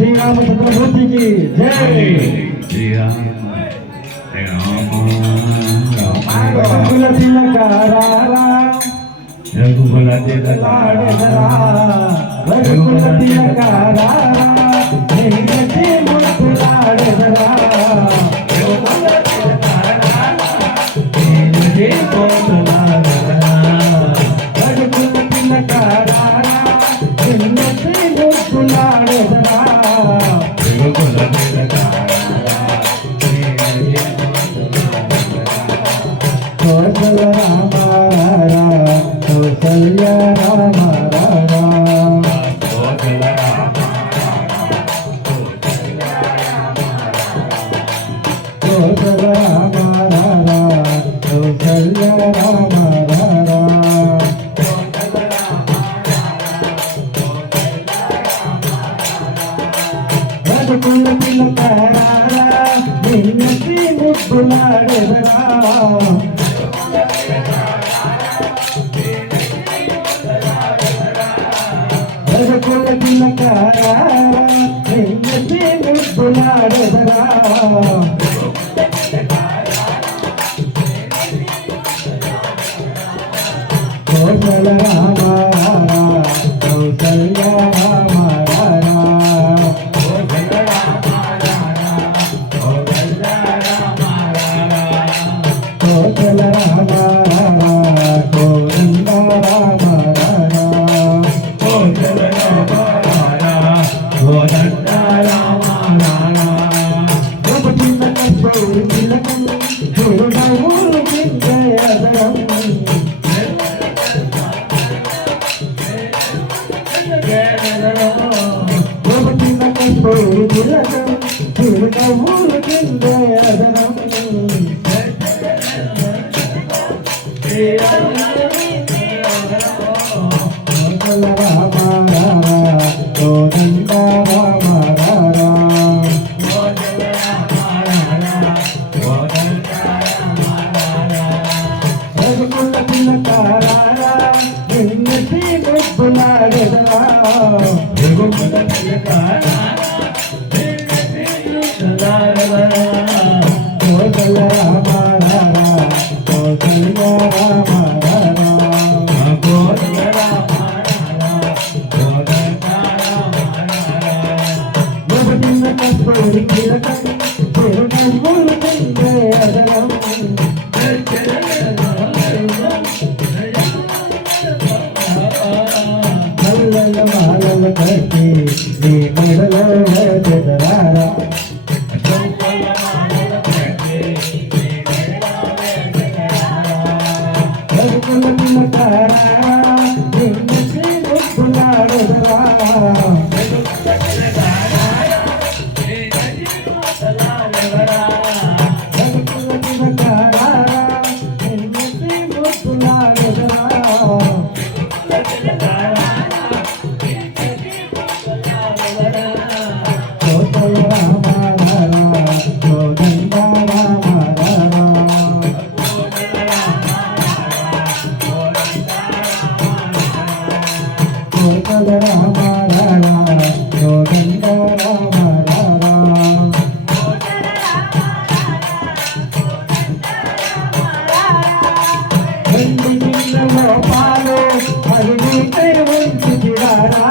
श्रीरामचंद्रमूर्ति की जय। रघुकुल तिलक रारा रघुकुल तिलक रारा నీ మెడలో వేసెదరారా రఘుకుల తిలకారా నిన్నెత్తి ముద్దులాడెదరా పాలు అది నీకై ఉంచి తిరారా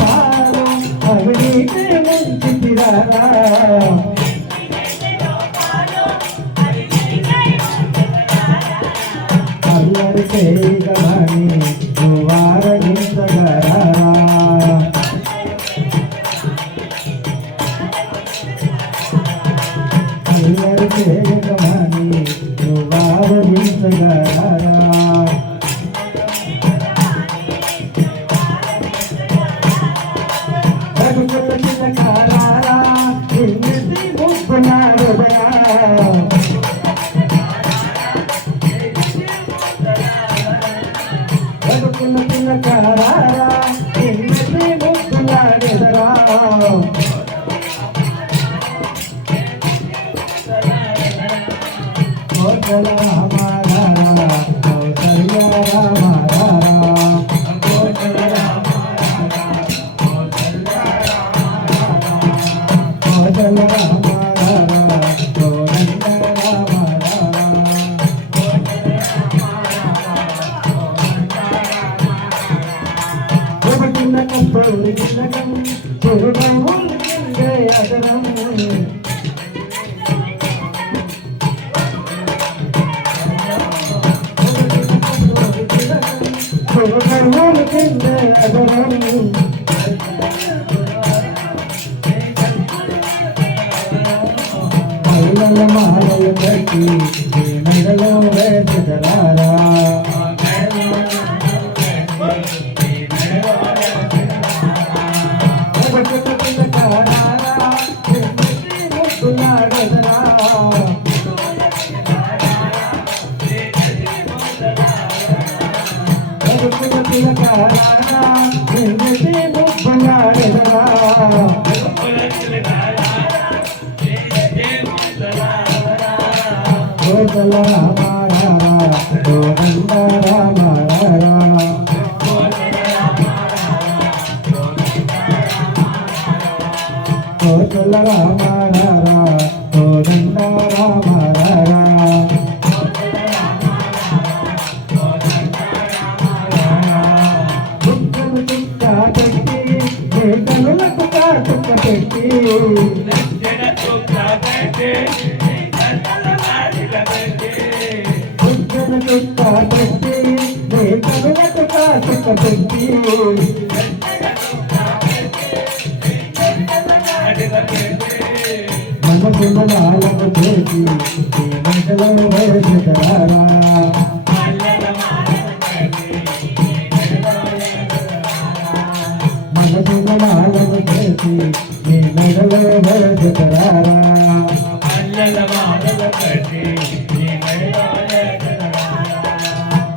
పాలు అది నీకై ఉంచి తిరారా అల్లరి చేయగలని నువ్వారగించగలరా అల్లరి చేయగలని నువ్వారగించగలరా రఘుకుల తిలకారా నిన్నెత్తి ముద్దులాడెదరా రఘుకుల తిలకారా నిన్నెత్తి ముద్దులాడెదరా కౌసల రామారా కౌసల్య రామారా కౌసల రామారా కోదండ రామారా కప్పలు తిలకం చిరునవ్వులు చిందే అదరం చిరునవ్వులు చిందే అదరం మల్లెల మాలలు కట్టి నీ మెడలో వేసెదరారా కోసల రామారా కోదండ రామారా కోసల రామారా కోదండ రామారా బుద్ధులు చుక్క పెట్టి కనులకు కాటుక పెట్టి బుద్ధులు చుక్క పెట్టి కనులకు కాటుక పెట్టి మనసుల లాలకు చేసి ఈ మంటలో వేసెదరారా మనసుల లాలకు చేసి ఈ మెడలో వేసెదరారా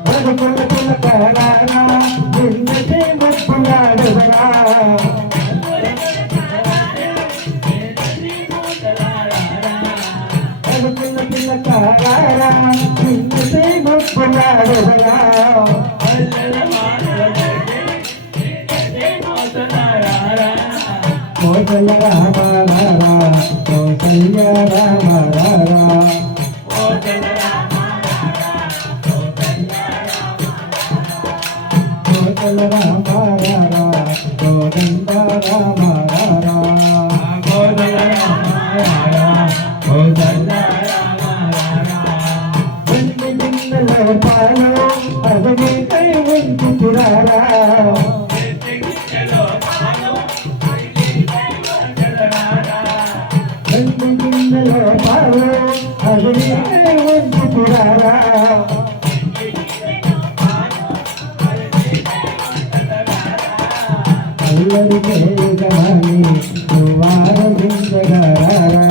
రఘుకుల తిలకారా నిన్నెత్తి ముద్దులాడెదరా రఘుకుల తిలకారా నిన్నెత్తి ముద్దులాడెదరా కోసల రామారా కౌసల్య రామారా కోసల రామారా కోదండ రామారా కోసల రామారా కోదండ రామారా గిన్నెలో పాలు అది నీకై ఉంచుతురారా గిన్నెలో పాలు అది నీకై ఉంచుతురారా అల్లరి చేయగలని నువ్వారగించగలరా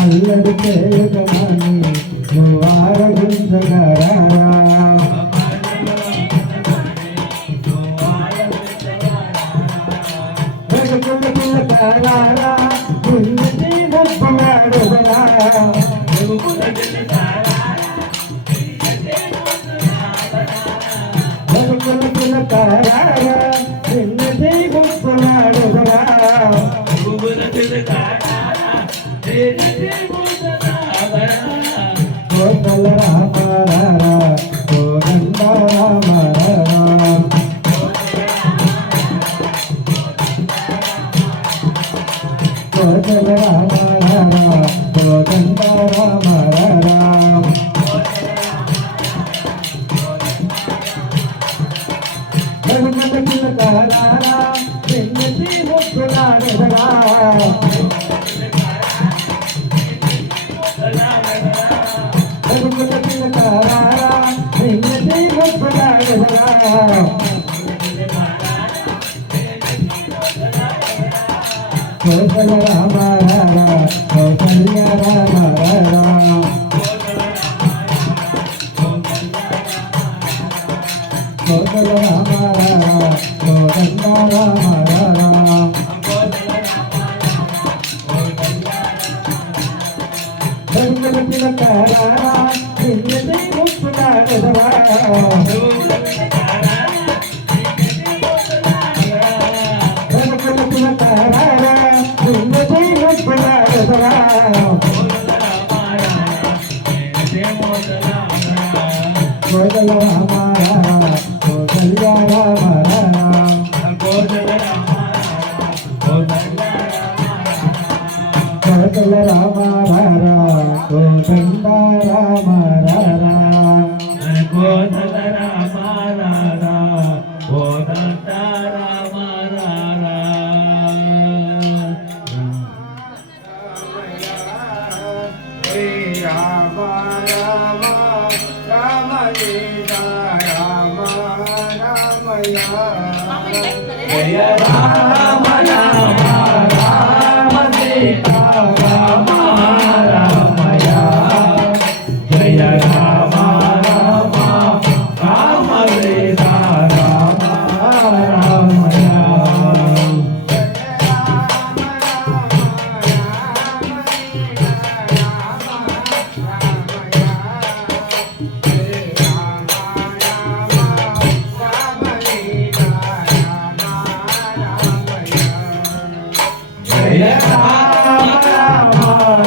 అల్లరి చేయగలని నువ్వారగించగలరా వెనుకుల పిల్లకారా పుణ్యతి ముప్పవాడుదరా వెనుకుల పిల్లకారా పుణ్యతి ముప్పవాడుదరా కోటల రామారా కోదండ రామారా కోటల రామారా కోదండ రామారా వెనుకల పిల్లకారా నిన్నటి ముక్కులాడెదరా వెనుకల పిల్లకారా నిన్నటి ముక్కులాడెదరా కోసల రామారా కౌసల్య రామారా కోసల రామారా కోదండ రామారా వెనుకల పిల్లకారా నిన్నటి ముక్కులాడెదరా వెనుకల పిల్లకారా నిన్నటి ముక్కులాడెదరా కోసల రామారా కోసల్య రామారా కోసల రామారా కోదండ రామారా కోసల రామారా కోదండ రామారా రామ రామ రామ రామ రామయ జయ రామ రామ రామ సీతా రామ రామయ జయ రామ రామ రామ సీతా రామ రామయ జయ రామ రామ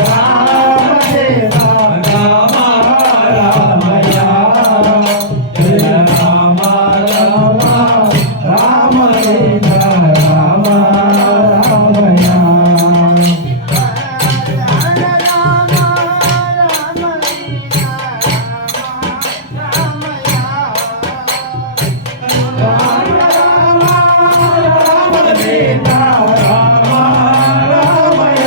రామ సీతా రామ రామయ జయ రామ రామ రామ సీతా రామ రామయ రామ రామ రామ సీతా రామ రామయ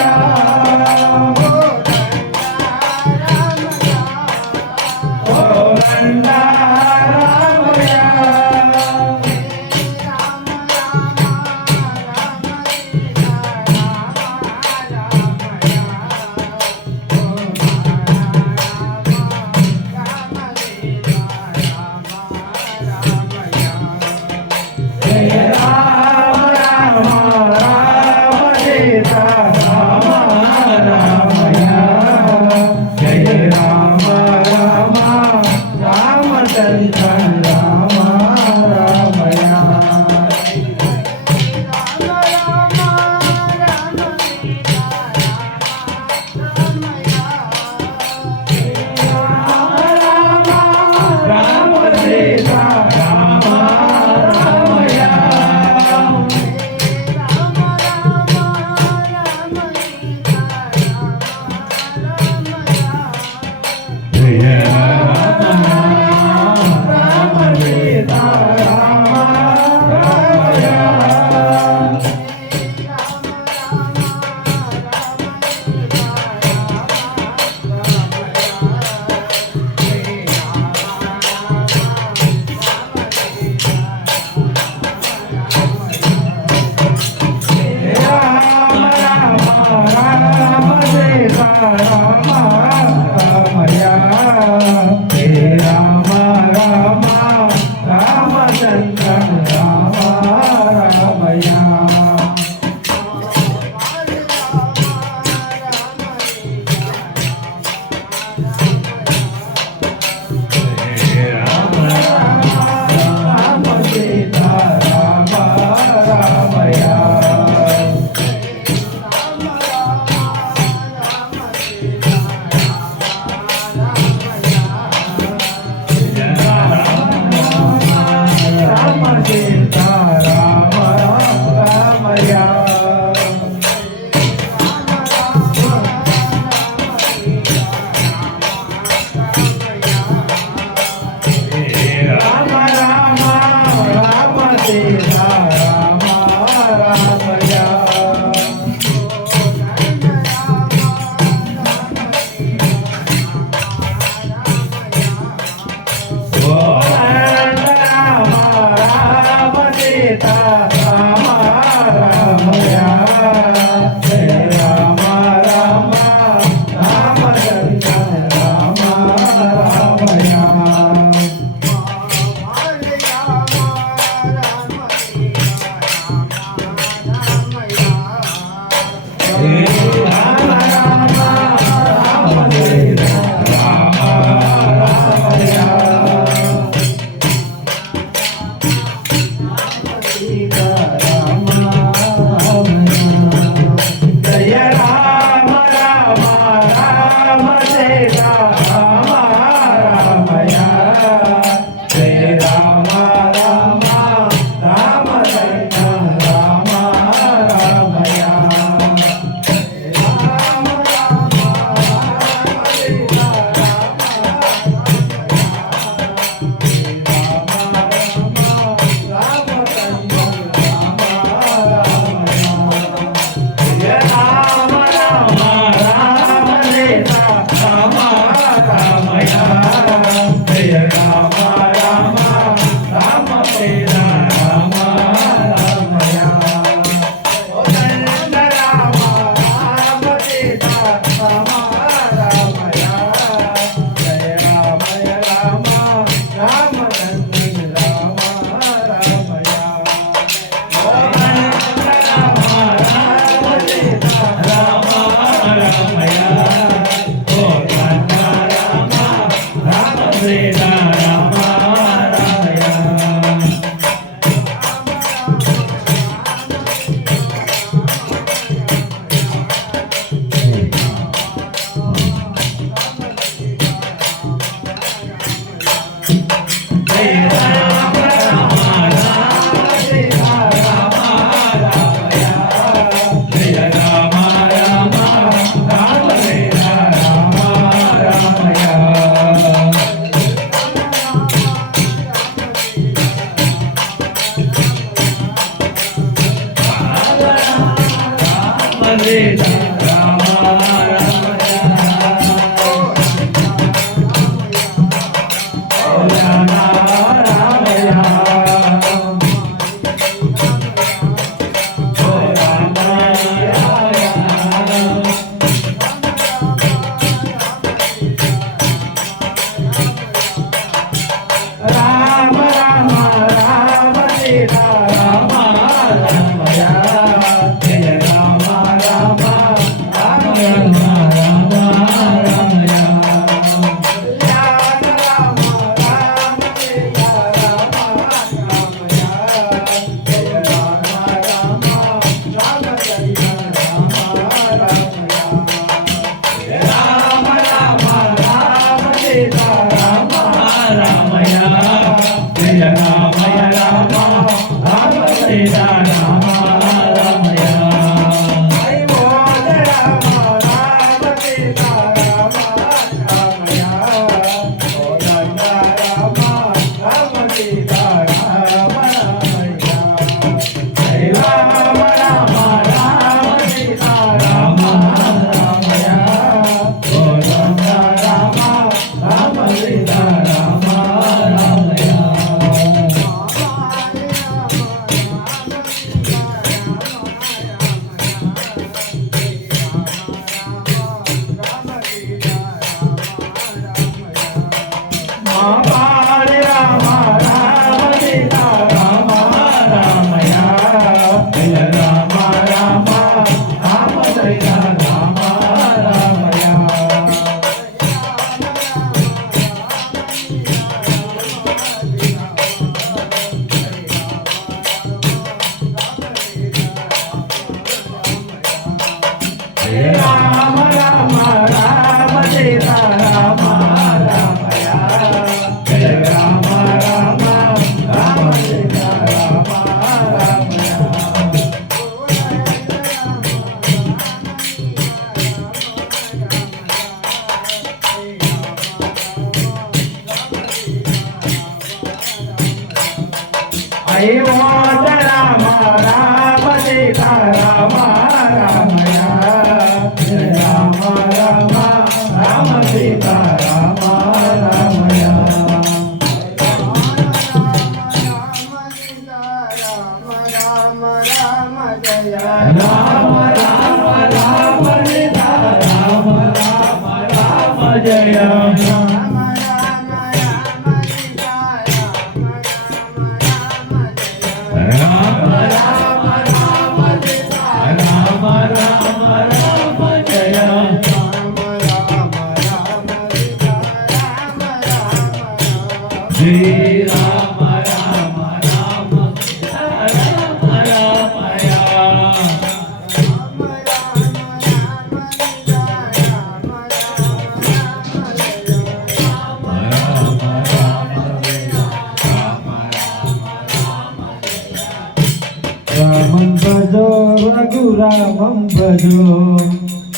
రఘురామం భజో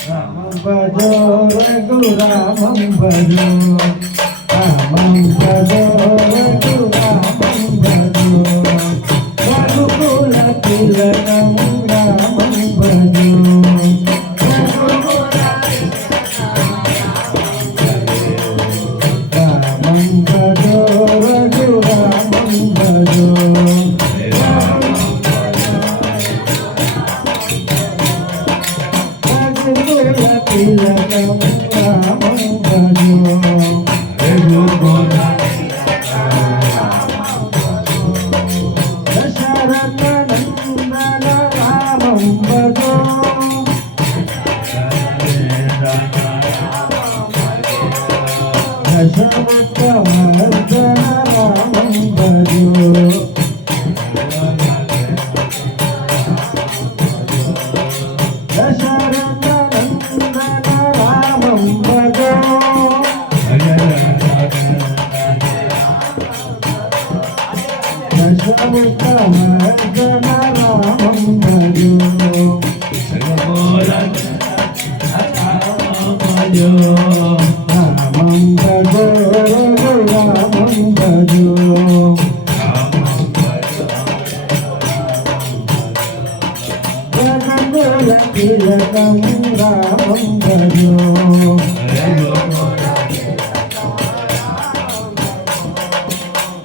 రామం భజో రఘురామం భజో రామం భజో రఘురామం భజో రఘుకుల తిలకం రామం భజో రామం భజో రఘురామం భజో తిలకం రామం భజో రఘుకుల దశరథ నందన రామం భజో దశముఖ వర్ధన రామం భజో దశరథ నందన రామం భజో దశముఖ వర్ధన రామం భజో రామం భజో రామం భజో రఘుకుల తిలకం రామం భజో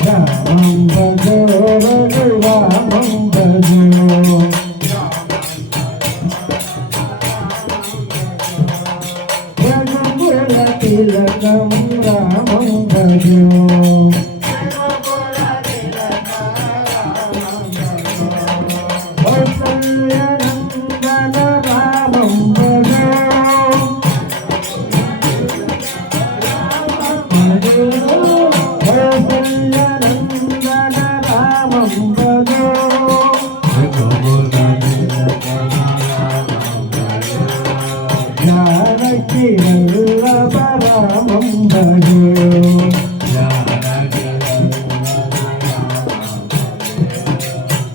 రామం భజో రఘురామం భజో రఘుకుల తిలకం రామం భజో కౌసల్యనందన రామం భజో కౌసల్యనందన రామం భజో జానకి వల్లభ రామం భజో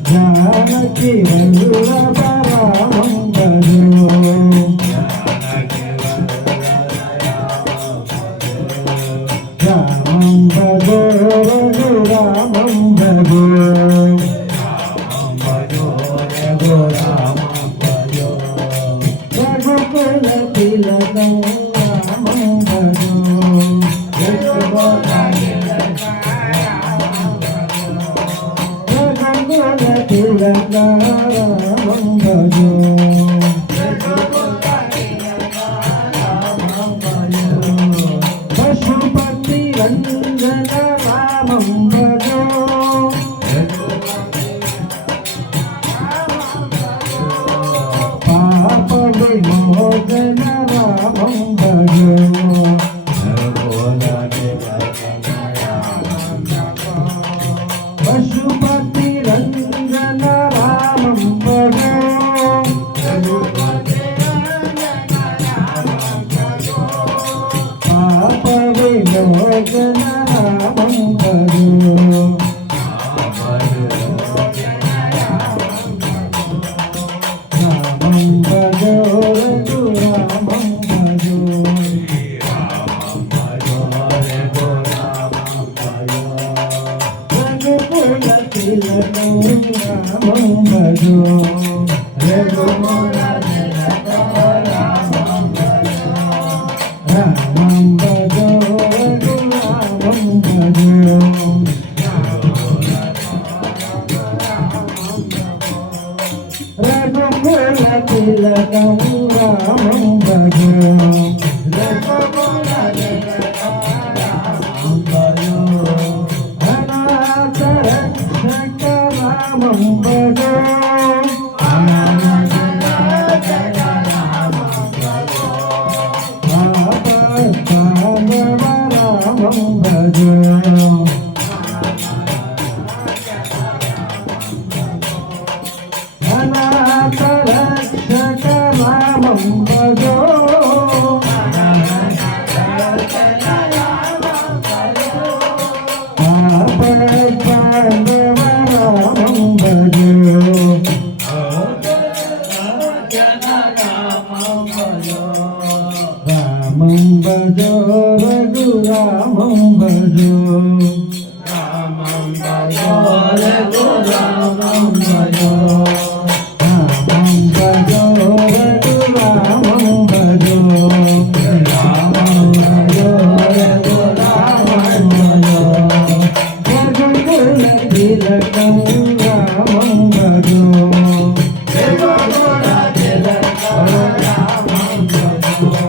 జానకి వల్లభ రామం భజో రామం భజో రఘురామం భజో రఘుకుల తిలకం రామం భజో రఘుకుల తిలక రామం భజో పశుపతి రంజన రామం భజో పాప విమోచన రామం భజో పశుపతి రంజన రామం భజో పాప విమోచన రామం భజో రామం భజో రఘురామం భజో రఘుకుల తిలకం రామం భజో రఘుకుల రామం భజో రఘురామం భజో రఘుకుల తిలకం రామం భజో రఘుకుల తిలకం రామం భజో అనాథ రక్షక రామం భజో పాప రామం భజో అనాథ రక్షక రామం భజో పాప రామం భజో రామం భజో రఘురామం భజో రామం భజో రఘురామం భజో రామం భజో రఘురామం భజో రామం భజో రఘురామం భజో రఘుకుల తిలకం రామం భజో రఘుకుల తిలకం రామం భజో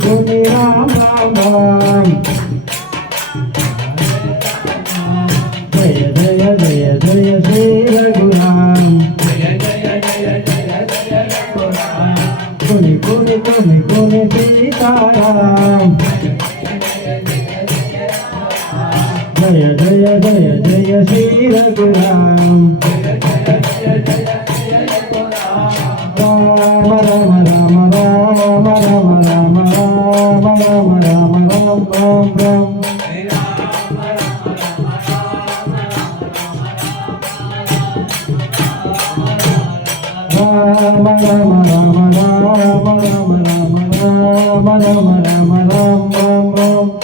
Kuni Ram Ram Ram. Jaya Jaya Jaya Jaya Shri Raghuram. Jaya Jaya Jaya Jaya Jaya Raghuram. Kuni Kuni Kuni Kuni Sita Ram. Jaya Jaya Jaya Jaya Shri Raghuram. Rama Rama Rama Rama Rama Rama Rama Rama Rama Ram Ram Ram. Rama Rama Rama Rama Rama Rama Rama Rama Rama Ram Ram Ram.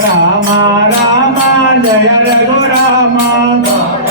Rama Rama Jaya Raghu Rama.